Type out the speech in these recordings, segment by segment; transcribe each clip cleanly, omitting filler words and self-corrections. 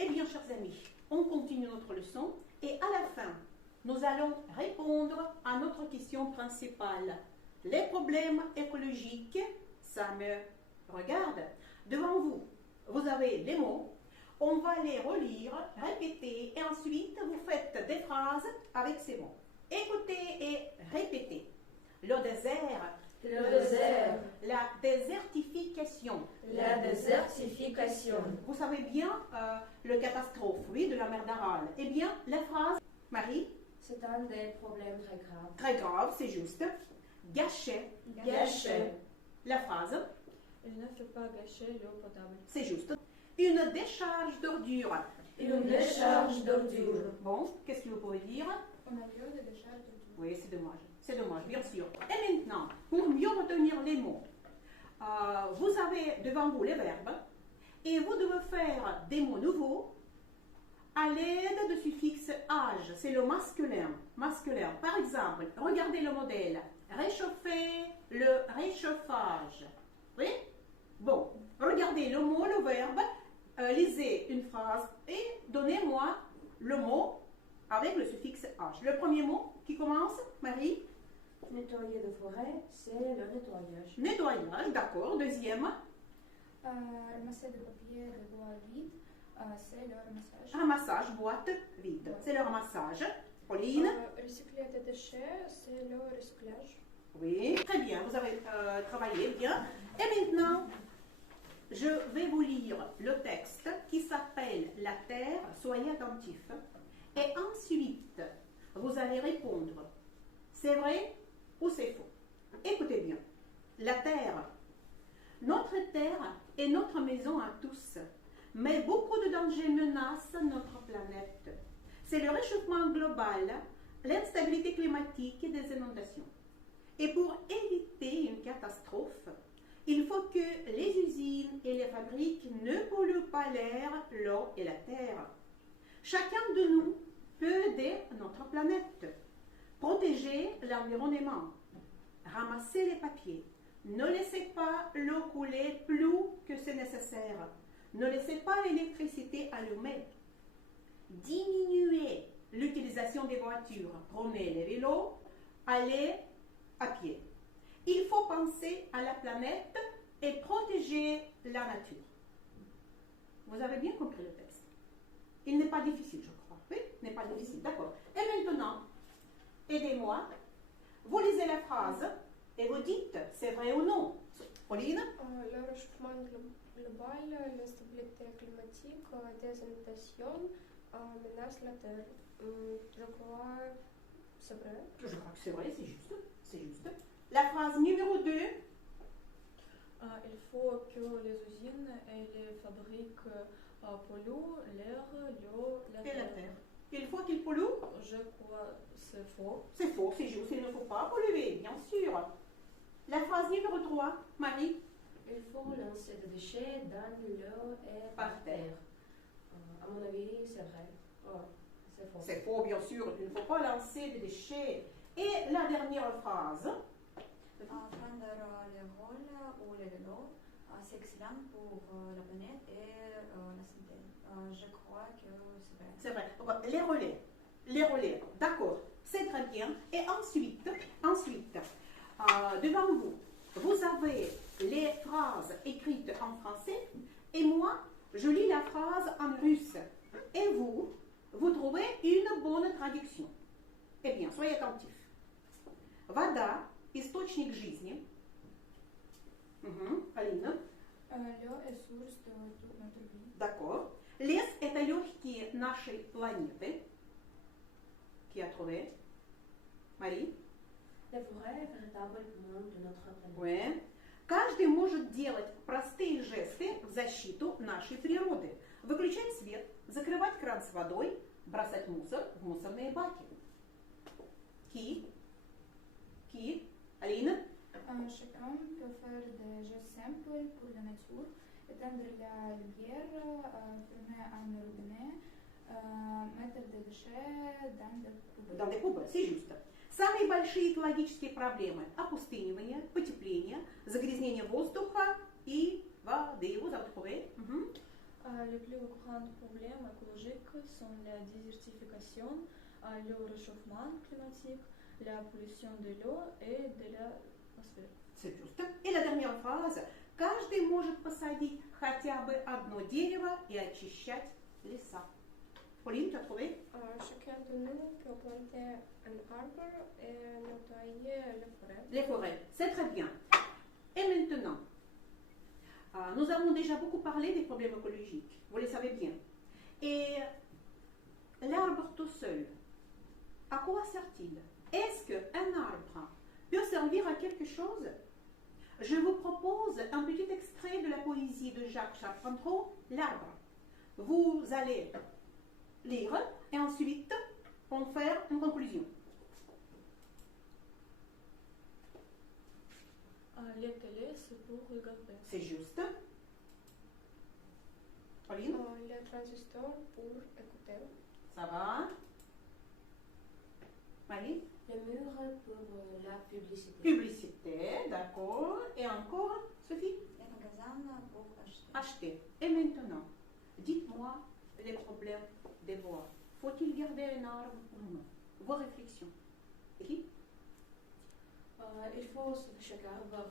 Eh bien, chers amis, on continue notre leçon et à la fin, nous allons répondre à notre question principale. Les problèmes écologiques, ça me regarde. Devant vous, vous avez les mots. On va les relire, répéter et ensuite vous faites des phrases avec ces mots. Écoutez et répétez. Le désert. Le désert. La désertification. La désertification. Vous savez bien le catastrophe, oui, de la mer d'Aral. Eh bien, la phrase, Marie? C'est un des problèmes très graves. Très grave, c'est juste. Gâcher. Gâcher. La phrase? Il ne faut pas gâcher l'eau potable. C'est juste. Une décharge d'ordures. Une décharge d'ordures. Bon, qu'est-ce que vous pouvez dire? On a lieu de décharge d'ordures. Oui, c'est dommage. C'est dommage, bien sûr. Et maintenant, pour mieux retenir les mots, vous avez devant vous les verbes et vous devez faire des mots nouveaux à l'aide de suffixe âge. C'est le masculin. Masculin. Par exemple, regardez le modèle. Réchauffer, le réchauffage. Oui? Bon, regardez le mot, le verbe, lisez une phrase et donnez-moi le mot avec le suffixe âge. Le premier mot qui commence, Marie? Nettoyer de forêt, c'est le nettoyage. Nettoyage, d'accord. Deuxième? Ramasser de papier de bois vide, c'est le ramassage. Ramassage, boîte vide. C'est le ramassage. Pauline? Recycler des déchets, c'est le recyclage. Oui, très bien, vous avez travaillé bien. Et maintenant, je vais vous lire le texte qui s'appelle La Terre, soyez attentifs. Et ensuite, vous allez répondre, c'est vrai ou c'est faux. Écoutez bien. La Terre. Notre Terre est notre maison à tous, mais beaucoup de dangers menacent notre planète. C'est le réchauffement global, l'instabilité climatique et des inondations. Et pour éviter une catastrophe, il faut que les usines et les fabriques ne polluent pas l'air, l'eau et la terre. Chacun de nous peut aider notre planète. Protéger l'environnement. Ramasser les papiers. Ne laissez pas l'eau couler plus que c'est nécessaire. Ne laissez pas l'électricité allumée. Diminuez l'utilisation des voitures. Prenez les vélos. Allez à pied. Il faut penser à la planète et protéger la nature. Vous avez bien compris le texte. Il n'est pas difficile, je crois. Oui, il n'est pas difficile, d'accord. Et maintenant, aidez-moi. Vous lisez la phrase et vous dites c'est vrai ou non. Pauline? Le réchauffement global, l'instabilité climatique, des inondations menacent la Terre. Je crois c'est vrai. Je crois que c'est vrai, c'est juste. C'est juste. La phrase numéro 2. Il faut que les usines et les fabriques polluent l'air, l'eau, la Et la terre. terre. Il faut qu'il pollue? Je crois c'est faux. C'est faux, c'est juste. Il ne faut pas polluer, bien sûr. La phrase numéro 3, Marie? Il faut lancer des déchets dans l'eau et Par terre. À mon avis, c'est vrai. Oh, c'est faux. C'est faux, bien sûr. Il ne faut pas lancer des déchets. Et la dernière phrase? Prendre le rôle ou le vélo, c'est excellent pour la planète et la santé. Je crois que c'est vrai. C'est vrai. Les relais. Les relais. D'accord. C'est très bien. Et ensuite, devant vous, vous avez les phrases écrites en français et moi, je lis la phrase en russe. Et vous trouvez une bonne traduction. Eh bien, soyez attentifs. Вода – источник жизни. Алина. L'eau est source de toute notre vie. D'accord. Лес – это легкие нашей планеты. Qui a trouvé? Мари? La forêt est véritable poumon de notre planète. Oui. Каждый может делать простые жесты в защиту нашей природы. Выключать свет, закрывать кран с водой, бросать мусор в мусорные баки. Qui? Алина? Chacun peut faire des gestes simples pour la nature, éteindre la lumière, fermer un robinet, mettre des déchets Dans des poubelles, c'est juste. Самые большие экологические проблемы – опустынивание, потепление, загрязнение воздуха и воды. Vous avez trouvé? Les plus grands problèmes écologiques sont la désertification, le réchauffement climatique, la pollution de l'eau et de l'atmosphère. C'est juste. Et la dernière phrase. Каждый может посадить хотя бы одно дерево и очищать леса. Pauline, tu as trouvé? Chacun de nous peut planter un arbre et nettoyer les forêts. Les forêts, c'est très bien. Et maintenant, nous avons déjà beaucoup parlé des problèmes écologiques, vous les savez bien. Et l'arbre tout seul, à quoi sert-il? Est-ce qu'un arbre peut servir à quelque chose? Je vous propose un petit extrait de la poésie de Jacques Charpentreau, L'arbre. Vous allez lire et ensuite on va faire une conclusion. Les télés, c'est pour regarder. C'est juste. Pauline, Les transistors pour écouter. ça va? Marie? Les murs pour la publicité. Publicité, d'accord. Et encore, Sophie? Les magasins pour acheter. Acheter. Et maintenant, dites-moi les problèmes des bois. Faut-il garder un arbre ou non? Vos réflexions. Et qui? Il faut sauver chaque arbre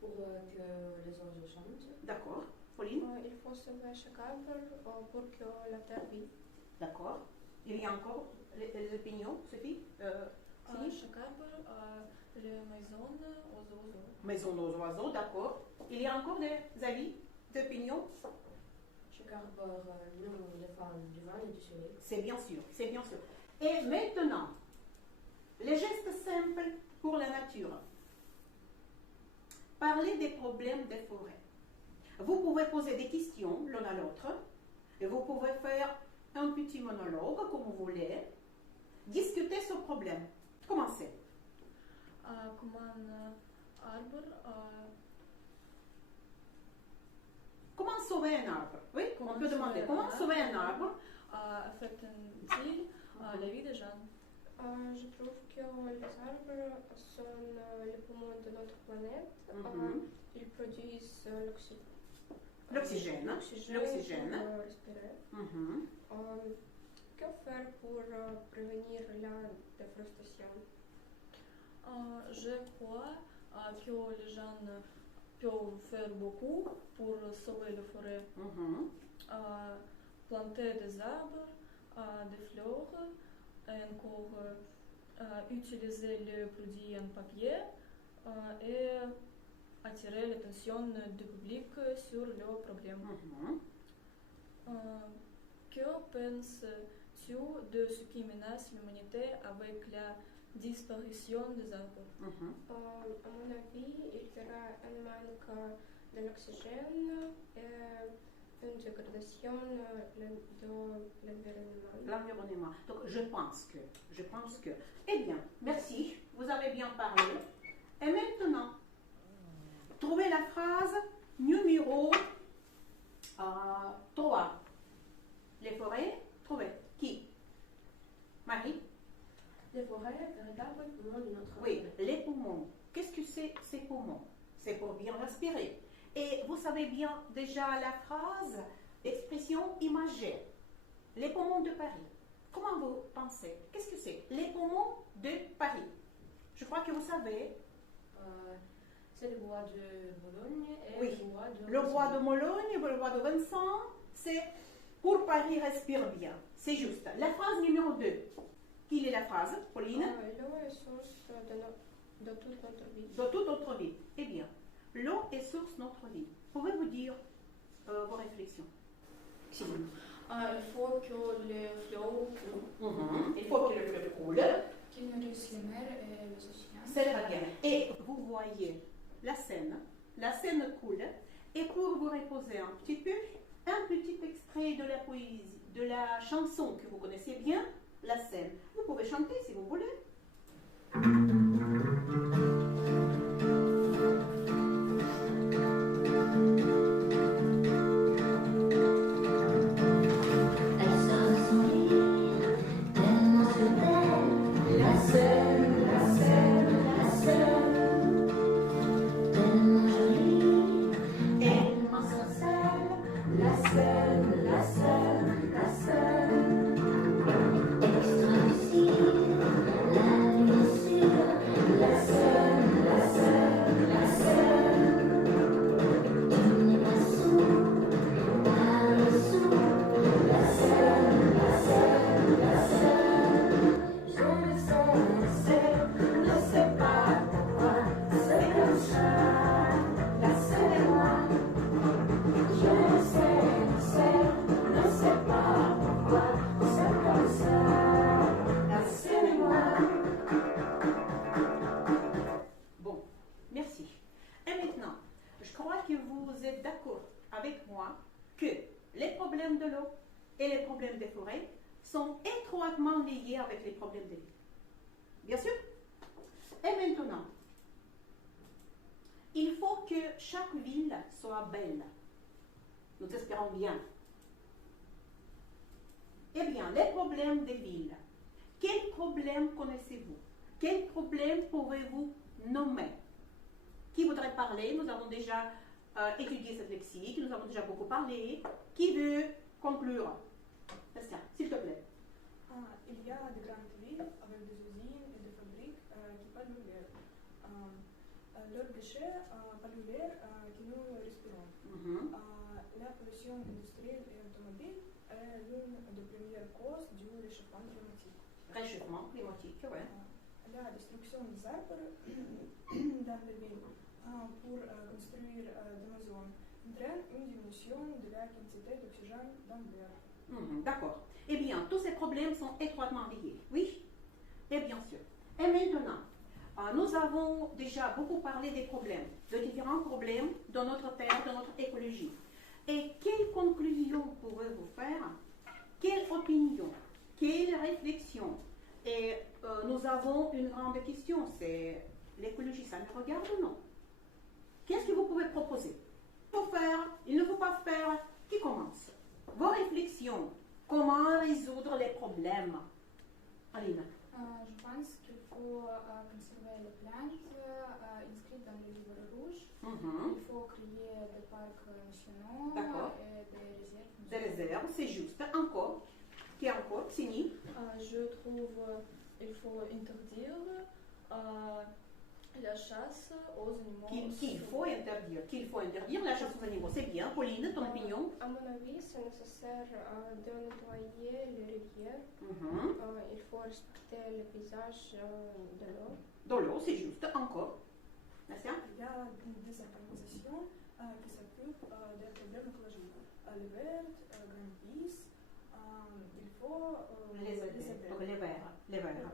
pour que les oiseaux chantent. D'accord. Pauline? Il faut sauver chaque arbre pour que la terre vive. D'accord. Il y a encore les opinions, Sophie? Céline? Chaque arbre, les maisons aux oiseaux. Maison aux oiseaux, d'accord. Il y a encore des avis, des opinions? Chaque arbre nous les femmes du vent et du soleil. C'est bien sûr, c'est bien sûr. Et maintenant, les gestes simples pour la nature. Parlez des problèmes des forêts. Vous pouvez poser des questions l'un à l'autre et vous pouvez faire un petit monologue comme vous voulez. Discutez ce problème. Commencez. Comme un arbre, Comment sauver un arbre? Oui, on peut demander. Comment sauver un arbre? affectent-ils la vie des gens? Je trouve que les arbres sont les poumons de notre planète. Mhm. Ils produisent L'oxygène. L'oxygène. pour respirer. Mhm. Que faire pour prévenir la déforestation? Je crois que les gens peuvent faire beaucoup pour sauver les forêts. Mhm. Planter des arbres, des fleurs, et encore utiliser le produit en papier et attirer l'attention du public sur leurs problèmes. Mhm. Que penses-tu de ce qui menace l'humanité avec la disparition des arbres? Mhm. À mon avis, il y aura un manque de l'oxygène et une dégradation de l'environnement. L'environnement. Donc je pense que. Eh bien, merci. Vous avez bien parlé. Et maintenant, trouvez la phrase numéro 3. Les forêts, trouvez. Qui? Marie? Les forêts, véritables poumons de notre Oui, planète. les poumons. Qu'est-ce que c'est ces poumons? C'est pour bien respirer. Et vous savez bien déjà la phrase, l'expression imagée. Les poumons de Paris. Comment vous pensez? Qu'est-ce que c'est? Les poumons de Paris. Je crois que vous savez. C'est le bois de Bologne et Oui. le bois de Le bois de Mologne, le bois de Vincent, c'est pour Paris respire bien. C'est juste. La phrase numéro 2. Quelle est la phrase, Pauline? L'eau est source de toute notre vie. De toute notre vie. Eh bien, l'eau est source de notre vie. Pouvez-vous dire vos réflexions? Céline. Il faut que les flots coulent. Il faut que le fleuve coule. Qui nourrissent les mers et les océans. C'est très bien. Et vous voyez la scène coule. Et pour vous reposer un petit peu, un petit extrait de la poésie, de la chanson que vous connaissez bien, la scène. Vous pouvez chanter si vous voulez. La crois que vous êtes d'accord avec moi que les problèmes de l'eau et les problèmes des forêts sont étroitement liés avec les problèmes des villes. Bien sûr. Et maintenant, il faut que chaque ville soit belle. Nous espérons bien. Eh bien, les problèmes des villes. Quels problèmes connaissez-vous? Quels problèmes pouvez-vous nommer? Qui voudrait parler? Nous avons déjà étudié cette lexique, nous avons déjà beaucoup parlé. Qui veut conclure? Bastien, s'il te plaît. Il y a de grandes villes avec des usines et des fabriques qui polluent l'air. Leurs déchets polluent l'air que nous respirons. La pollution industrielle et automobile est l'une des premières causes du réchauffement climatique. Réchauffement climatique, oui. La destruction des arbres dans les villes pour construire des maisons entraîne une diminution de la quantité d'oxygène dans l'air. D'accord. Eh bien, tous ces problèmes sont étroitement liés, oui? Et bien sûr. Et maintenant, nous avons déjà beaucoup parlé des problèmes, de différents problèmes dans notre terre, dans notre écologie. Et quelles conclusions pouvez-vous faire? Quelle opinion? Quelle réflexion? Et nous avons une grande question, c'est l'écologie, ça nous regarde ou non? Qu'est-ce que vous pouvez proposer? Il faut faire, il ne faut pas faire. Qui commence? Vos réflexions. Comment résoudre les problèmes? Aline. Je pense qu'il faut conserver les plantes inscrites dans le livre rouge. Il faut créer des parcs nationaux et des réserves. Des réserves, c'est juste. Encore. Qui encore? Sini. Je trouve qu'il faut interdire la chasse aux animaux. Qu'il faut interdire la chasse aux animaux. C'est bien. Pauline, ton opinion? À mon avis, c'est nécessaire de nettoyer les rivières. Il faut respecter le paysage de l'eau. De l'eau, c'est juste. Encore. Merci. Il y a des organisations qui s'occupent des problèmes écologiques. Les Verts, Greenpeace, il faut les aider. Donc les verts.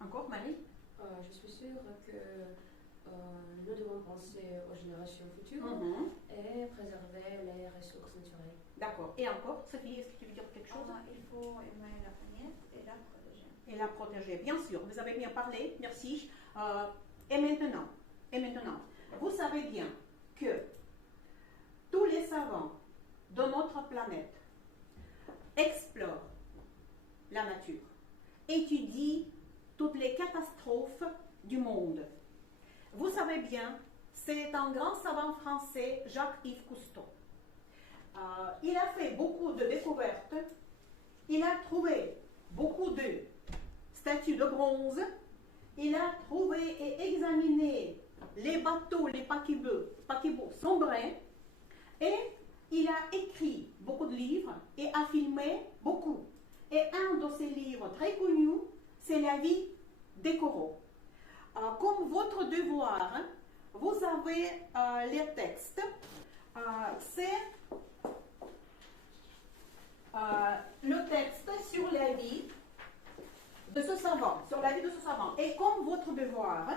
Encore, Marie? Je suis sûre que nous devons penser aux générations futures et préserver les ressources naturelles. D'accord. Et encore, Sophie, est-ce que tu veux dire quelque chose? Il faut aimer la planète et la protéger. Et la protéger, bien sûr. Vous avez bien parlé, merci. Et maintenant, vous savez bien que tous les savants de notre planète explorent la nature, étudient toutes les catastrophes du monde. Vous savez bien, c'est un grand savant français, Jacques-Yves Cousteau. Il a fait beaucoup de découvertes, il a trouvé beaucoup de statues de bronze, il a trouvé et examiné les bateaux, les paquebots sombrés, et il a écrit beaucoup de livres et a filmé beaucoup. Et un de ses livres très connus, c'est La vie des coraux. Comme votre devoir, vous avez les textes. C'est le texte sur la vie de ce savant, Et comme votre devoir,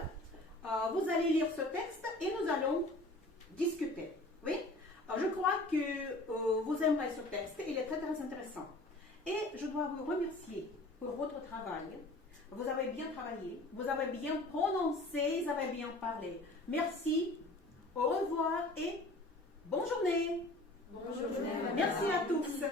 vous allez lire ce texte et nous allons discuter. Oui? Je crois que vous aimerez ce texte, il est très très intéressant. Et je dois vous remercier pour votre travail. Vous avez bien travaillé, vous avez bien prononcé, vous avez bien parlé. Merci, au revoir et bonne journée. Bonne journée. Merci à tous.